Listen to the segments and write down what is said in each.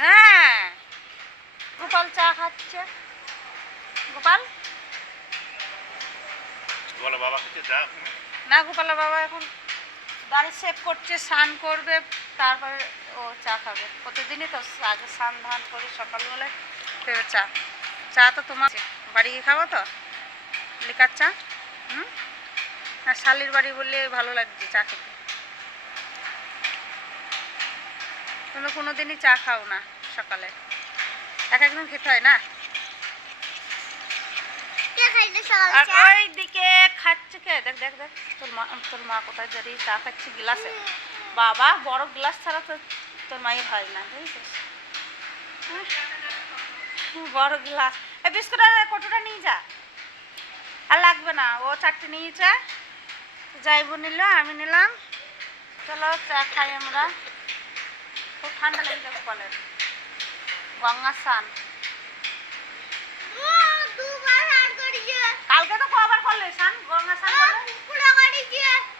হ্যাঁ, গোপাল চা খাচ্ছে। গোপাল বাবা খাচ্ছে চা না, গোপালের বাবা এখন দাড়ি শেভ করছে, স্নান করবে, তারপরে ও চা খাবে। প্রতিদিনই তো আগে স্নান ধান করি সকালবেলায়, ফের চা। চা তো তোমার বাড়ি গিয়ে খাবো তো, লিকার চা। আর শালির বাড়ি বললে ভালো লাগছে চা খেতে। তুমি কোনো দিনই চা খাও না সকালে, এক একদিন খেতে হয় না। আর ওই দিকে খাচ্ছে কে, দেখ দেখ দেখ, তোর মা কোথায় দাঁড়িয়ে চা খাচ্ছে গ্লাসে। বাবা, বড় গ্লাস ছাড়া তো তোর মায়ের হয় না, বুঝেছিস? বড় গ্লাস। এই বিস্কুটের কটুটা নিয়ে যা, আর লাগবে না, ও চারটে নিয়েছে, যাইবো নিল, আমি নিলাম। চলো চা খাই আমরা। খুব ঠান্ডা লেগে যাবে বলেন, গঙ্গা স্নান কালকে তো কবার করলে স্নান, গঙ্গা স্নান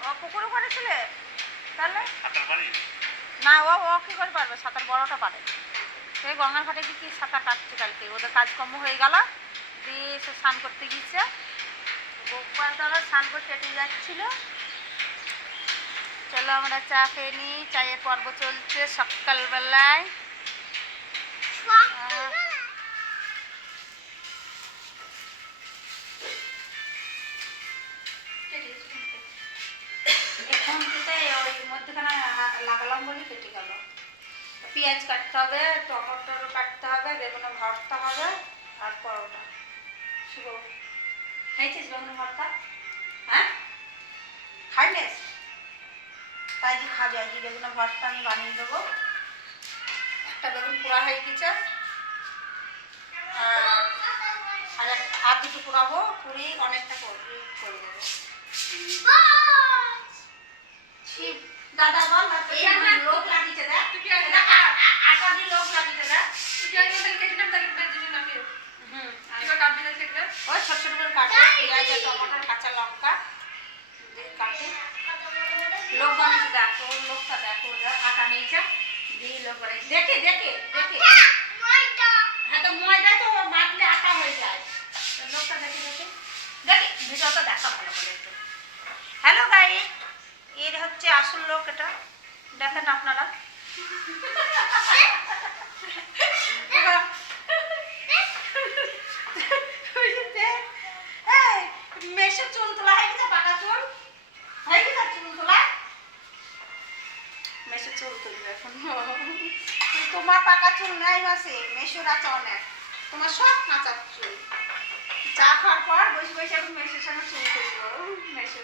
ও পুকুরে করেছিলে তাহলে? না, ও ও কি করে পারবে, সাঁতার বড়টা পারে। সেই গঙ্গার ঘাটে কি সাঁতার কাটছে কালকে, ওদের কাজকর্ম হয়ে গেল, দিয়ে সে স্নান করতে গিয়েছে। গোপাল দাদা স্নান করতে হেঁটে যাচ্ছিল। চলো আমরা চা খেয়ে নিই, চায়ের পর্ব চলছে সকালবেলায়। এখন ওই মধ্যখানে লাগালাম বলে কেটে গেল। পেঁয়াজ কাটতে হবে, টমেটো কাটতে হবে, বেগুন ভর্তা হবে, আর পরোটা। শুভ খাইছিস বেগুন ভর্তা? হ্যাঁ, খাইনিস? তাই যে খাবে, আজকে বেগুন ভর্তা আমি বানিয়ে দেবো। একটা বেগুন পোড়া হয়ে গেছে, আর দুটো পোড়াবো, পুড়ি অনেকটা করে দেবো। দাদা বল, লোক লাগিয়েছে দেখ, আটা দিয়ে লোক লাগিয়েছে দেখ। ওই ছোট ছোট করে কাটবো, পেঁয়াজ আর টমাটোর কাঁচা লঙ্কা দিয়ে কাটে লোক বানিয়েছে দেখ। ওর লোকটা দেখো, আটা নিয়েছে দিয়ে লোক বানিয়েছে, দেখে দেখে দেখে। হ্যাঁ, তো ময়দা তো মাখলে আটা হয়ে যায়, লোকটা দেখে দেখে দেখে। ভিডিওটা দেখা ভালো করে একটু। হ্যালো গাইস, এর হচ্ছে আসল লোক, এটা দেখেন আপনারা। মেশো চুল তোলা হয়ে গেছে, পাকা চুল হয়ে গেছে, চুল তোলা। মেশো চুল তুলবে এখন। তোমার পাকা চুল নাই মাসে, মেশোর আছে অনেক, তোমার সব নাচার চুল। চা খাওয়ার পর বসে বসে এখন মেশোর সঙ্গে চুল তুলবো। মেশো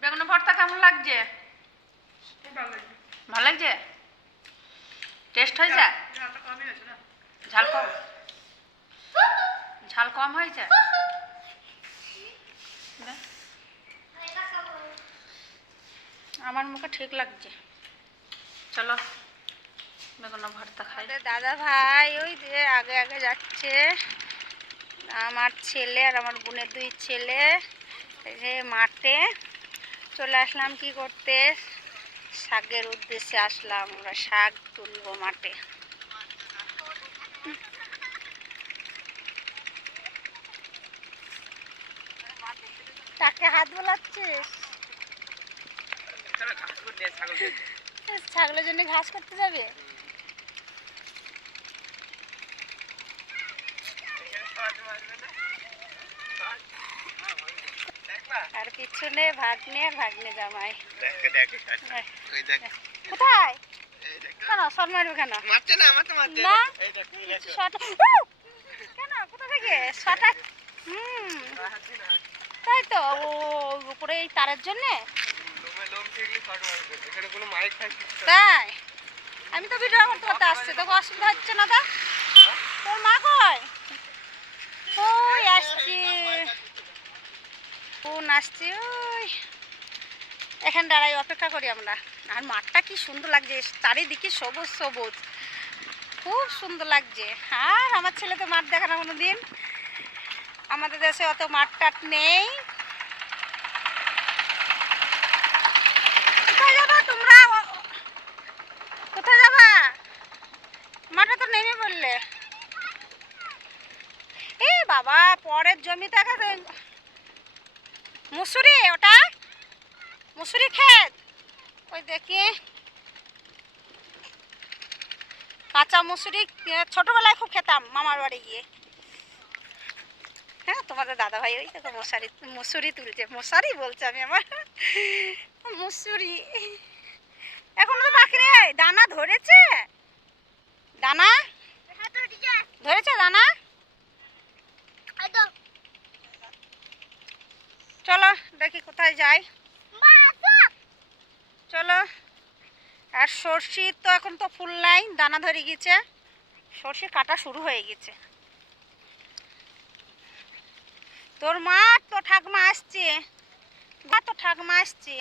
বেগুন ভর্তা কেমন লাগছে? ভালো লাগছে? টেস্ট হয়েছে? ঝাল কম, ঝাল কম হয়েছে। আমার মুখে ঠিক লাগছে। চলো বেগুন ভর্তা খাই। দাদা ভাই ওই যে আগে আগে যাচ্ছে, আমার ছেলে আর আমার বোনের দুই ছেলে মাঠে। চলে আসলাম কি করতে, শাকের উদ্দেশ্যে আসলাম, আমরা শাক তুলবো মাঠে। তাকে হাত বোলাচ্ছিস? ছাগলের জন্য ঘাস করতে যাবে? আর পিছনে ভাগ্নে আর ভাগ্নে জামাই। কোথায়? কেন শট মারবে কেন? না কেন, কোথা থেকে শট? তাই তো, ও উপরে এই তারের জন্যে। তাই আমি তো ভিডিও করতে করতে আসছি, তোকে অসুবিধা হচ্ছে না তো? তোর মা কয়? ওই আসছি, কোন আসছি, ওই এখানে দাঁড়াই, অপেক্ষা করি আমরা। আর মাঠটা কি সুন্দর লাগছে, চারিদিকে সবুজ সবুজ, খুব সুন্দর লাগছে। আর আমার ছেলে তো মাঠ দেখে না কোনো দিন, আমাদের দেশে অত মাঠ টাট নেই। কোথায় যাবা তোমরা? জমিতে একটা মুসুরি, ওটা মুসুরি ক্ষেত। ওই দেখি কাঁচা মুসুরি ছোটবেলায় খুব খেতাম মামার বাড়ি গিয়ে। হ্যাঁ, তোমাদের দাদা ভাই ওই দেখো মুসুরি তুলছে, মশারি বলছে আমি আমার মুসুরি। এখনো তো বাকি রে, দানা ধরেছে, দানা ধরেছে দানা। চলো দেখি কোথায় যাই, চলো। আর সর্ষে তো এখন তো ফুল নাই, দানা ধরে গেছে, সর্ষে কাটা শুরু হয়ে গেছে। তোর মা তো ঠাকমা আসছে, বা তো ঠাকমা আসছে।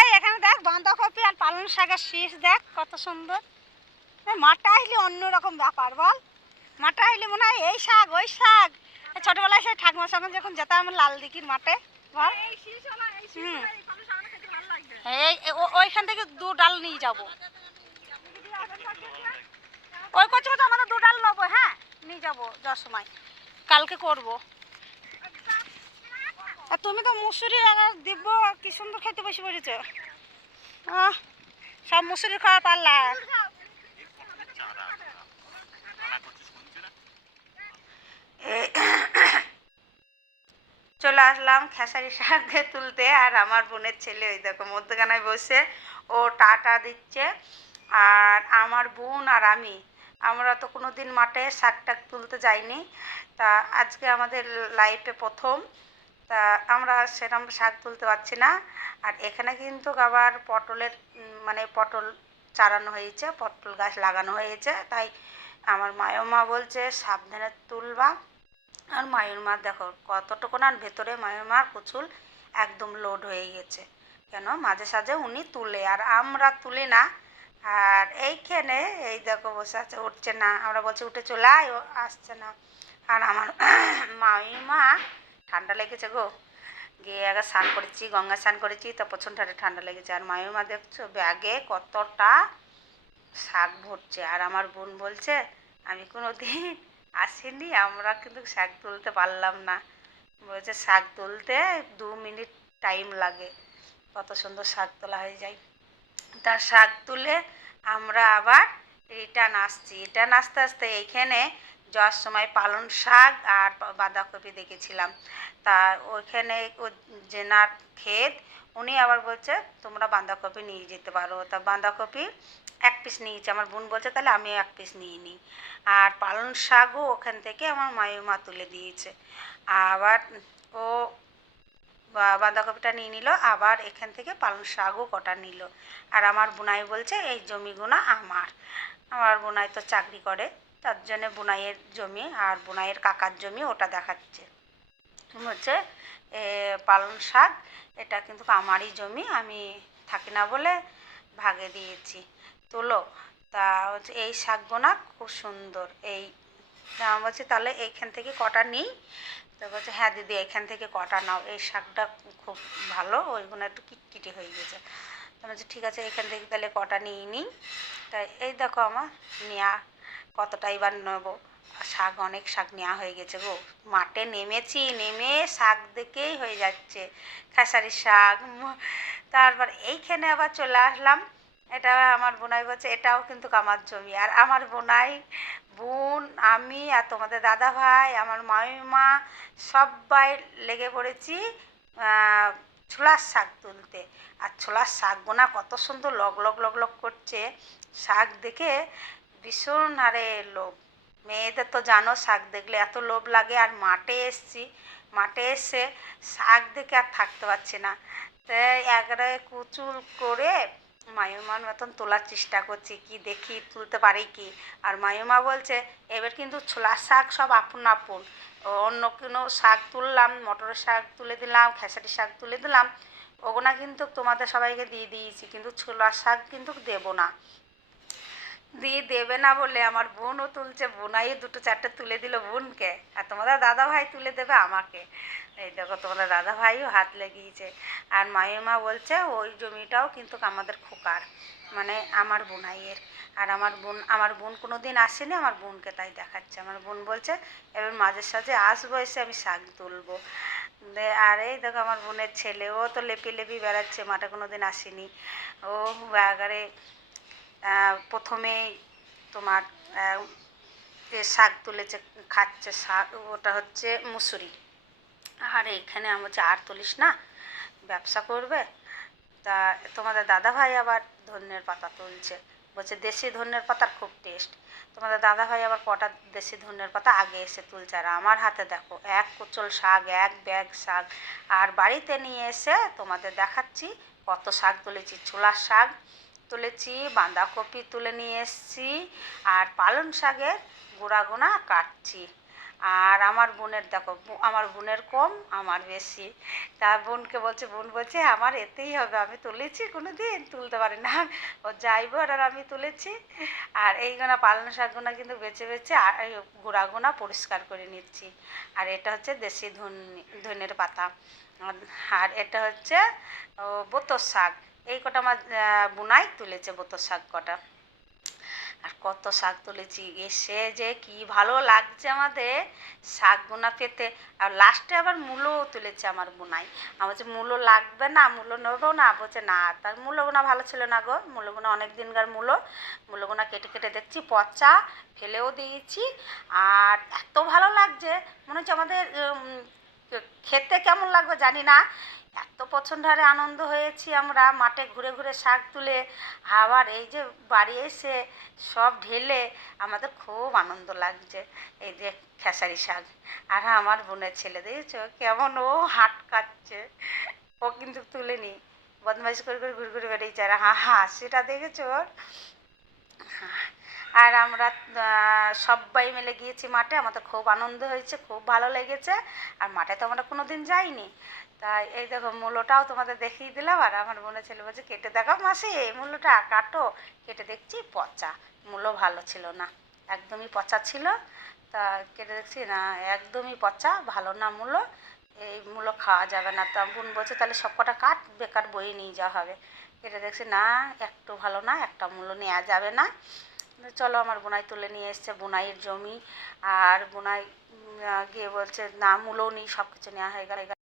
এই এখানে দেখ বাঁধাকপি আর পালং শাকের শীষ দেখ কত সুন্দর। মাঠটা আসলে অন্যরকম ব্যাপার বল, মাঠটা আসলে মনে হয় এই শাক ওই শাক। ছোটবেলায় সেই ঠাকমার সঙ্গে যখন যেতাম লাল দিঘির মাঠে বল, ওইখান থেকে 2 ডাল নিয়ে যাবো। ওই করছে তো আমাদের 2 ডাল নেবো, হ্যাঁ নিয়ে যাবো যাওয়ার সময়, কালকে করবো। আর তুমি তো মুসুরি দিব কি সুন্দর খেতে বসে পড়েছ, সব মুসুরি খাওয়া পারলা। চলে আসলাম খেসারি শাক তুলতে, আর আমার বোনের ছেলে ওই দেখো মধ্যখানায় বসে ও টাটা দিচ্ছে। আর আমার বোন আর আমরা তো কোনো দিন মাঠে শাক টাক তুলতে যাইনি, তা আজকে আমাদের লাইফে প্রথম, তা আমরা সেরকম শাক তুলতে পারছি না। আর এখানে কিন্তু আবার পটলের মানে পটল চারানো হয়েছে, পটল গাছ লাগানো হয়েছে, তাই আমার মায়ের মা বলছে সাবধানে তুলবা। আর মায়ের মা দেখো কতটুকু না ভেতরে মায়ের মার কুচুল একদম লোড হয়ে গেছে, কেন মাঝে সাঝে উনি তুলে আর আমরা তুলি না। আর এইখানে এই দেখো বসে আছে, উঠছে না, আমরা বলছি উঠে চলে আয়, ও আসছে না। আর আমার মায়ের মা ঠান্ডা লেগেছে গো, গিয়ে আগে স্নান করেছি, গঙ্গা স্নান করেছি, তো প্রচণ্ড ঠান্ডা লেগেছে। আর মায়ের মা দেখছো ব্যাগে কতটা শাক ভরছে। আর আমার বোন বলছে আমি কোনো দিন আসিনি, আমরা কিন্তু শাক তুলতে পারলাম না। বলছে শাক তুলতে 2 মিনিট টাইম লাগে, কত সুন্দর শাক তোলা হয়ে যায়। তার শাক তুলে আমরা আবার রিটার্ন আসছি। রিটার্ন আস্তে আস্তে এইখানে যাওয়ার সময় পালং শাক আর বাঁধাকপি দেখেছিলাম, তা ওইখানে জেনার ক্ষেত, উনি আবার বলছে তোমরা বাঁধাকপি নিয়ে যেতে পারো। তা বাঁধাকপি 1 পিস নিয়েছে, আমার বোন বলছে তাহলে আমিও 1 পিস নিয়ে নিই। আর পালং শাকও ওখান থেকে আমার মায়ের মা তুলে দিয়েছে। আবার ও বাঁধাকপিটা নিয়ে নিল, আবার এখান থেকে পালং শাকও কটা নিল। আর আমার বোনাই বলছে এই জমিগুলো আমার বোনাই তো চাকরি করে, তার জন্যে বোনাইয়ের জমি আর বোনাইয়ের কাকার জমি ওটা দেখাচ্ছে। হচ্ছে পালং শাক এটা কিন্তু আমারই জমি, আমি থাকি না বলে ভাগে দিয়েছি, তোলো। তা হচ্ছে এই শাকগুলো খুব সুন্দর। আমি বলছি তাহলে এইখান থেকে কটা নিই, তো বলছে হ্যাঁ দিদি এখান থেকে কটা নাও, এই শাকটা খুব ভালো, ওইগুলো একটু কিটকিটি হয়ে গেছে। তো বলছি ঠিক আছে এখান থেকে তাহলে কটা নিয়ে নিই। তাই এই দেখো আমার নেওয়া কতটা এবার নেবো, শাক অনেক শাক নেওয়া হয়ে গেছে গো। মাঠে নেমেছি, নেমে শাক দেখেই হয়ে যাচ্ছে, খেসারি শাক। তারপর এইখানে আবার চলে আসলাম, এটা আমার বোনাই বলছে এটাও কিন্তু আমার জমি। আর আমার বোন আমি আর তোমাদের দাদা ভাই আমার মামিমা সবাই লেগে পড়েছি ছোলার শাক তুলতে। আর ছোলার শাকগুনা কত সুন্দর লগ লগ লগ লগ করছে, শাক দেখে ভীষণ হারে লোভ। মেয়েদের তো জানো শাক দেখলে এত লোভ লাগে। আর মাঠে এসে শাক দেখে আর থাকতে পারছি না, তাই একবারে কুচুল করে মায়ুমার মতন তোলার চেষ্টা করছি, কি দেখি তুলতে পারি কি। আর মায়ুমা বলছে এবার কিন্তু ছোলার শাক সব আপন আপন, অন্য কোনো শাক তুললাম, মটরের শাক তুলে দিলাম, খেসারি শাক তুলে দিলাম, ওগুনা কিন্তু তোমাদের সবাইকে দিয়ে দিয়েছি, কিন্তু ছোলার শাক কিন্তু দেবো না। দিয়ে দেবে না বলে আমার বোনও তুলছে, বোনাইও দুটো চারটে তুলে দিল বোনকে, আর তোমাদের দাদা ভাই তুলে দেবে আমাকে। এই দেখো তোমাদের দাদা ভাইও হাত লেগিয়েছে। আর মামিমা বলছে ওই জমিটাও কিন্তু আমাদের খোকার, মানে আমার বোনাইয়ের। আর আমার বোন কোনো দিন আসেনি, আমার বোনকে তাই দেখাচ্ছে। আমার বোন বলছে এবার মাঝে সাঝে আসবো, এসে আমি শাক তুলবো। আর এই দেখো আমার বোনের ছেলে, ও তো লেপি লেপি বেড়াচ্ছে, মাঠে কোনো দিন আসেনি। ও বাগারে প্রথমেই তোমার শাক তুলেছে, খাচ্ছে শাক, ওটা হচ্ছে মুসুরি। আর এইখানে আমি বলছি আর তুলিস না, ব্যবসা করবে। তা তোমাদের দাদা ভাই আবার ধনিয়ার পাতা তুলছে, বলছে দেশি ধনিয়ার পাতার খুব টেস্ট। তোমাদের দাদা ভাই আবার কটা দেশি ধনিয়ার পাতা আগে এসে তুলছে, আর আমার হাতে দেখো এক কুচল শাক, এক ব্যাগ শাক। আর বাড়িতে নিয়ে এসে তোমাদের দেখাচ্ছি কত শাক তুলেছি। ছোলার শাক তুলেছি, বাঁধাকপি তুলে নিয়ে এসেছি, আর পালং শাকের গোড়া গোনা কাটছি। আর আমার বোনের দেখো, আমার বোনের কম আমার বেশি। তা বোনকে বলছে, বোন বলছে আমার এতেই হবে, আমি তুলেছি কোনো দিন তুলতে পারি না, ও যাইবো আর আমি তুলেছি। আর এই গোনা পালং শাকগুনা কিন্তু বেছে বেছে গোড়াগুনা পরিষ্কার করে নিচ্ছি। আর এটা হচ্ছে দেশি ধনের পাতা। আর এটা হচ্ছে বোতর শাক। এই কটা আমার বোনাই তুলেছে, বোতর শাক কটা। আর কত শাক তুলেছি, এসে যে কি ভালো লাগছে আমাদের শাকগুনা পেতে। আর লাস্টে আবার মূলোও তুলেছে আমার বোনাই। আমার বলছে মূলো লাগবে না, মূলো নেবো না, বলছে না। তার মূলোগুনা ভালো ছিল না গো, মূলোগুনা অনেক দিনকার মূলোগুনা কেটে কেটে দেখছি পচা, ফেলেও দিয়েছি। আর এত ভালো লাগছে, মনে হচ্ছে আমাদের খেতে কেমন লাগবে জানি না, এত পছন্দ। আরে আনন্দ হয়েছি আমরা মাঠে ঘুরে ঘুরে শাক তুলে, আবার এই যে বাড়ি এসে সব ঢেলে আমাদের খুব আনন্দ লাগছে। এই যে খেসারি শাক। আর আমার বোনের ছেলে দেখেছো কেমন ও হাট কাটছে, ও কিন্তু তুলেনি, বদমাইশ করে করে ঘুরে ঘুরে বেরিয়েছে। আর সেটা দেখেছো ওর। আর আমরা সবাই মিলে গিয়েছি মাঠে, আমাদের খুব আনন্দ হয়েছে, খুব ভালো লেগেছে। আর মাঠে তো আমরা কোনো দিন যাইনি। তাই এই দেখো মূলোটাও তোমাদের দেখিয়ে দিলাম। আর আমার বোনের ছেলে বলছে কেটে দেখাও মাসি, এই মূলোটা কাটো। কেটে দেখছি পচা, মূলো ভালো ছিল না, একদমই পচা ছিল। তা কেটে দেখছি না, একদমই পচা, ভালো না মূলো, এই মূলো খাওয়া যাবে না। তা বোন বলছে তাহলে সব কটা কাট, বেকার বয়ে নিয়ে যাওয়া হবে। কেটে দেখছি না, একটু ভালো না, একটা মূলো নেওয়া যাবে না। চলো আমার বোনাই তুলে নিয়ে এসছে, বোনাইয়ের জমি। আর বোনাই গিয়ে বলছে না মূলও নেই, সব কিছু নেওয়া হয়ে গেল।